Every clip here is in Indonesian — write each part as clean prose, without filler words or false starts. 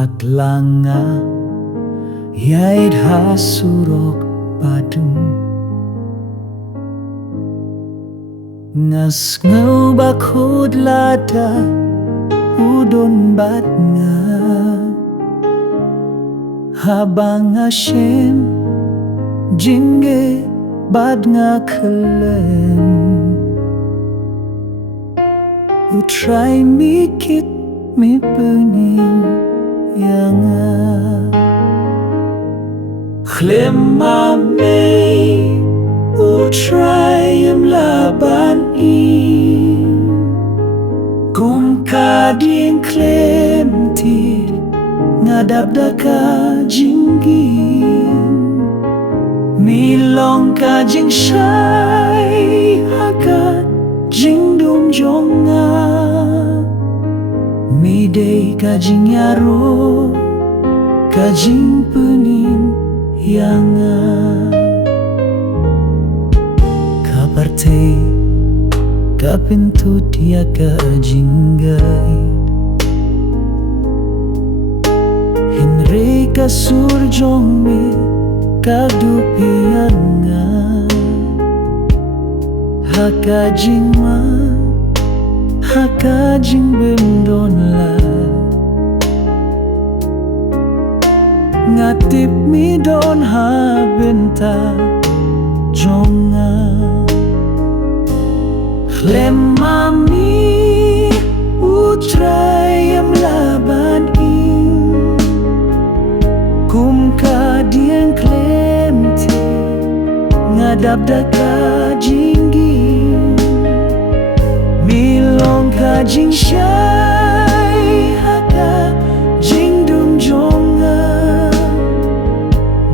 Bat langa Yaid hasurok padung Ngas ngau bakhod lada Udon bat nga Habang Hashem Jinge bad nga kelen Utray mikit mi pening yanga Klemame utray am laban Kum kading klemti ngadabda ka jinggin Milong ka jing shay haka jingdum jonga Midei ka jing yaro ka jing penim yanga Kaparte ka pintu dia ka jinggai Henry ka surjong me kadupianga Hakajing ma Hakajing bimdon la Ngatip mi don ha benta jonga Klemami utray am laban Kum kadien klemti ngadabda ka jinggi Milong ka jing shay haka jingdum jonga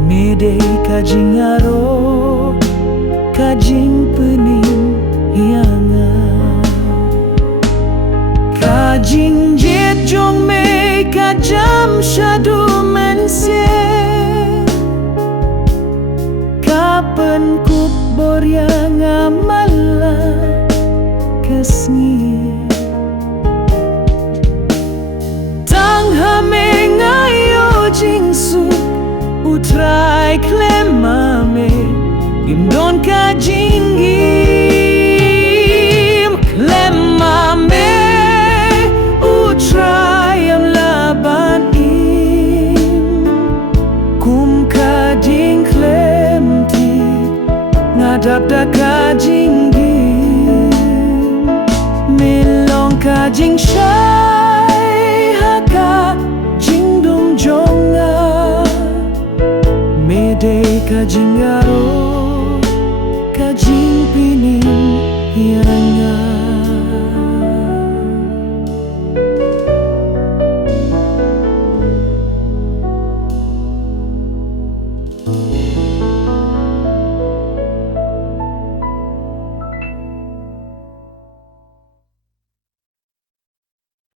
Midei ka jing aro ka jing pening yanga Ka jing jet jong me ka jam shadu mense Kapan kup boryang amala kesni Tang hame ngayo jingsu utray klemame Gimdon ka jinggim Klemame utray am laban Kum ka jing klemti ngadabda ka jinggim Milong ka jing shay haka jingdum jonga Midei ka jing aro ka jing pining